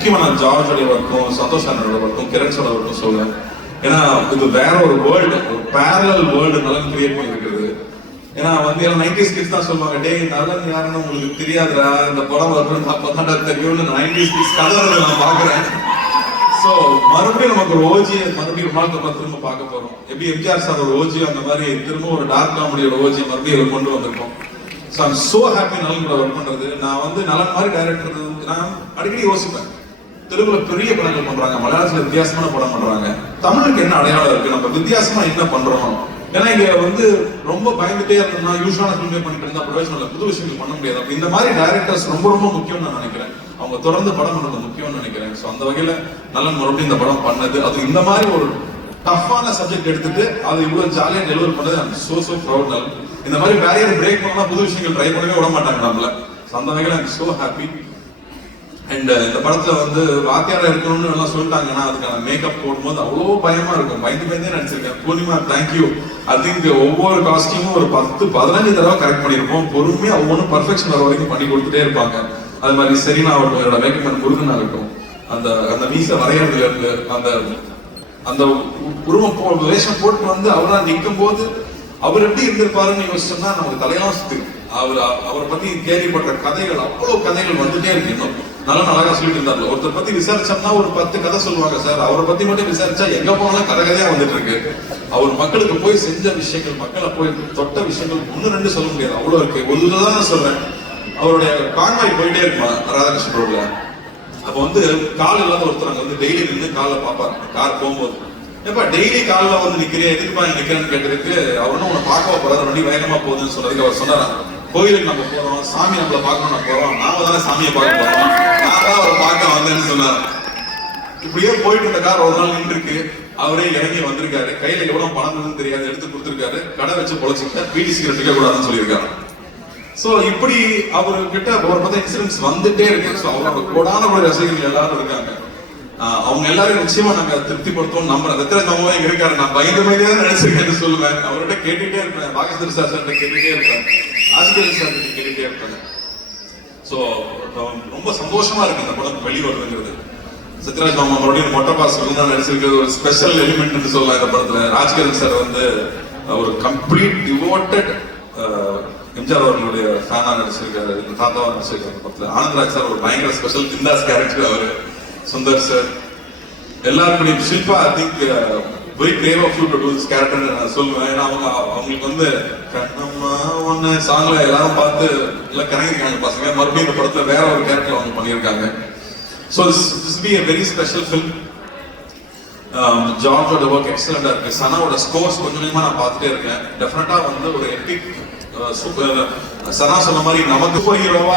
முக்கியமான ஜார்ஜோடைய ஒர்க்கும் சந்தோஷ் அண்ணனோட ஒர்க்கும் கிரண்ஸோட ஒர்க்கும் சொல்லுவேன். ஏன்னா இது வேற ஒரு வேர்ல்டு, ஒரு பேரலல் வேர்ல்டு நலன் கிரியேட் பண்ணிருக்குது. ஏன்னா வந்து 90s கிட்ஸ் தான் சொல்லுவாங்க, டேய் நலன் யாருன்னு உங்களுக்கு தெரியாதுடா, இந்த படம் வரணும்னு அப்பதான்டா தெரியும்னு 90s கிட்ஸ் கலர்றதை நான் பாக்குறேன். ஸோ மறுபடியும் நமக்கு ஒரு ஓஜியை மறுபடியும் வாழ்க்கை திரும்ப பார்க்க போறோம். எப்படி எம்ஜிஆர் சார் ஒரு ஓஜி அந்த மாதிரி திரும்ப ஒரு டார்க் காமெடியோட ஓஜி மறுபடியும் கொண்டு வந்திருக்கோம். ஸோ ஐம் சோ ஹாப்பி நலன் கூட ஒர்க் பண்றது. நான் வந்து நலன் மாதிரி டைரக்டர் நான் அடிக்கடி யோசிப்பேன், தெலுங்குல பெரிய படங்கள் பண்றாங்க, மலையாளத்துல வித்தியாசமான படம் பண்றாங்க, தமிழுக்கு என்ன அடையாளம் இருக்கு, நம்ம வித்தியாசமா என்ன பண்றோம். ஏன்னா இங்க வந்து ரொம்ப பயந்துட்டே இருந்தோம்னா யூஸ்வலான ஃபிலிமே பண்ணிட்டு இருந்தா பிரயோஜனம் இல்லை, புது விஷயங்கள் பண்ண முடியாது. அப்ப இந்த மாதிரி டைரக்டர்ஸ் ரொம்ப ரொம்ப முக்கியம் நான் நினைக்கிறேன். அவங்க தொடர்ந்து படம் பண்றது முக்கியம்னு நினைக்கிறேன். ஸோ அந்த வகையில நலன் மறுபடியும் இந்த படம் பண்ணது, அது இந்த மாதிரி ஒரு டஃப்பான சப்ஜெக்ட் எடுத்துட்டு அது இவ்வளவு ஜாலியா டெலிவரி பண்ணது ஐம் சோ ப்ரௌட். நலன் இந்த மாதிரி பேரியர் பிரேக் பண்ணா புது விஷயங்கள் ட்ரை பண்ணவே விட மாட்டாங்க நம்மள. அந்த வகையில ஐம் சோ ஹாப்பி. அண்ட் இந்த படத்துல வந்து வாத்தியாரா இருக்கணும்னு எல்லாம் சொல்லிட்டாங்கன்னா அதுக்கான மேக்கப் போடும்போது அவ்வளோ பயமா இருக்கும், பயந்தே நடிச்சிருக்கேன். பூர்ணிமா தேங்க்யூ. ஐ திங்க் ஒவ்வொரு காஸ்டியூமும் ஒரு 10-15 தடவை கரெக்ட் பண்ணியிருப்போம். பொறுமையா ஒவ்வொன்றும் பர்ஃபெக்ஷன் வர வரைக்கும் பண்ணி கொடுத்துட்டே இருப்பாங்க. அது மாதிரி செரீனா ஆகட்டும், என்னோட மேக்கப் முருகன் ஆகட்டும், அந்த மீசை வரையறதுல இருந்து அந்த உருவம் வேஷம் போட்டு வந்து அவரா நிற்கும் போது அவர் எப்படி இருந்திருப்பாருன்னு யோசிச்சோம்னா நமக்கு தலையெல்லாம் சுத்தி. அவரை பத்தி கேள்விப்பட்ட கதைகள், அவ்வளவு கதைகள் வந்துட்டே இருக்கு. இன்னும் நல்லா அழகா சொல்லிட்டு இருந்தாரு. ஒருத்தர் பத்தி விசாரிச்சோம்னா ஒரு 10 கதை சொல்லுவாங்க சார், அவரை பத்தி மட்டும் விசாரிச்சா எங்க போனாலும் கதையா வந்துட்டு இருக்கு. அவர் மக்களுக்கு போய் செஞ்ச விஷயங்கள், மக்களை போய் தொட்ட விஷயங்கள் 1-2 சொல்ல முடியாது, அவ்வளவு இருக்கு. ஒண்ணுதான் நான் சொல்றேன், அவருடைய கான்வாய் போயிட்டே இருக்குமா ராதாகிருஷ்ணன் ரோட்ல. அப்ப வந்து கால் இல்லாத ஒருத்தர் அங்க வந்து டெய்லி நின்று காலில் பாப்பாரு கார் போகும்போது. எப்ப டெய்லி காலில் வந்து நிக்கிறேன், எதுக்குப்பா நிக்கிறேன்னு கேட்டதுக்கு அவரும் உன்னை பார்க்க போறாரு, வண்டி வேகமா போகுதுன்னு சொன்னதுக்கு அவர் சொன்னாரா, கோயிலுக்கு நம்ம போறோம், சாமி நம்மளை பார்க்கணும் போறோம், நாம தானே சாமியை பார்க்க போறோம், நான் தான் அவரை பார்க்க வந்தேன்னு சொன்னார். இப்படியே போயிட்டு இருந்த கார் ஒரு நாள் நின்று இருக்கு, அவரே இறங்கி வந்திருக்காரு, கையில எவ்வளவு பணம் தெரியாது எடுத்து கொடுத்துருக்காரு, கடை வச்சு பொழைச்சிக்கிட்ட பீடி சிகரெட் விற்க கூடாதுன்னு சொல்லியிருக்காரு. சோ இப்படி அவர்கிட்ட ஒரு பத்த இன்சிடென்ட்ஸ் வந்துட்டே இருக்கு. ஸோ அவரோட கோடான ஒரு ரசிகர்கள் எல்லாரும் இருக்காங்க. அவங்க எல்லாரும் நிச்சயமா நாங்க திருப்திப்படுத்தோம் நம்புறேன். எத்தனை நம்ம இங்க இருக்காரு, நான் பயந்து பயந்து நினைச்சிருக்கேன்னு சொல்லுவேன். அவர்கிட்ட கேட்டுட்டே இருப்பேன், பாகேஸ்வர் சார் கேட்டுட்டே இருப்பேன், ஆசிரியர் சார் கேட்டுட்டே இருப்பேன். ஸோ ரொம்ப சந்தோஷமா இருக்கு இந்த படம் வெளிவருதுங்கிறது. சத்யராஜ் மாமா மறுபடியும் மொட்டை பாஸ் தான் நடிச்சிருக்கிறது ஒரு ஸ்பெஷல் எலிமெண்ட் சொல்லலாம் இந்த படத்துல. ராஜ்கிரண் சார் வந்து ஒரு கம்ப்ளீட் டிவோட்டட் எம்ஜிஆர் அவர்களுடைய ஃபேனா நடிச்சிருக்காரு, தாத்தாவா நடிச்சிருக்காரு படத்துல. ஆனந்த்ராஜ் சார் ஒரு பயங்கர ஸ்பெஷல் பிந்தாஸ் கேரக்டர் அவரு. சுந்தர் சார் எல்லாருக்கும் Shilpa I think very brave of you to do this character நான் சொல்லுவேன். ஏன்னா அவங்களுக்கு வந்து கண்ணம்மா ஒன்னு சாங்ல எல்லாரும் பார்த்து எல்லாம் கரங்கிருக்காங்க பசங்க. மறுபடியும் இந்த படத்துல வேற ஒரு கேரக்டர் அவங்க பண்ணியிருக்காங்க. So this be a very special film. ஜார்ஜோட ஒர்க் எக்ஸலண்டா இருக்கு. சனாவோட ஸ்கோர்ஸ் கொஞ்சம் கொஞ்சமா நான் பார்த்துட்டே இருக்கேன். டெஃபினட்டா வந்து ஒரு எபிக் சனா சொன்ன மாதிரி நமக்கு ஹீரோவா